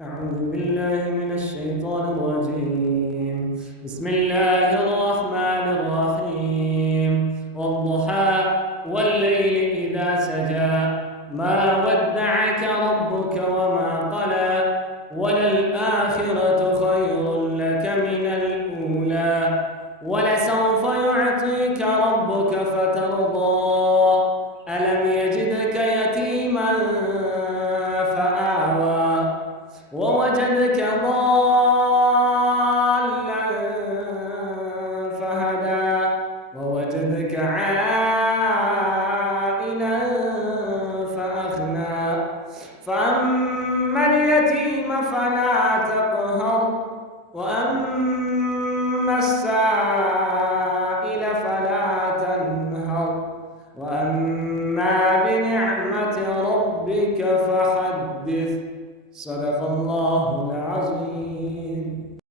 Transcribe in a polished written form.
أعوذ بالله من الشيطان الرجيم. بسم الله الرحمن الرحيم. والضحى والليل إذا سجى ما ودعك ربك وما قلى وللآخرة خير لك من الأولى ولسوف يعطيك ربك فترضى ألم يجدك يتيما فآوى ووجدك ضالا فهدى ووجدك عائلا فأغنى فأما اليتيم فلا تقهر وأما السائل فلا تنهر وأما بنعمة ربك فحدث. صدق الله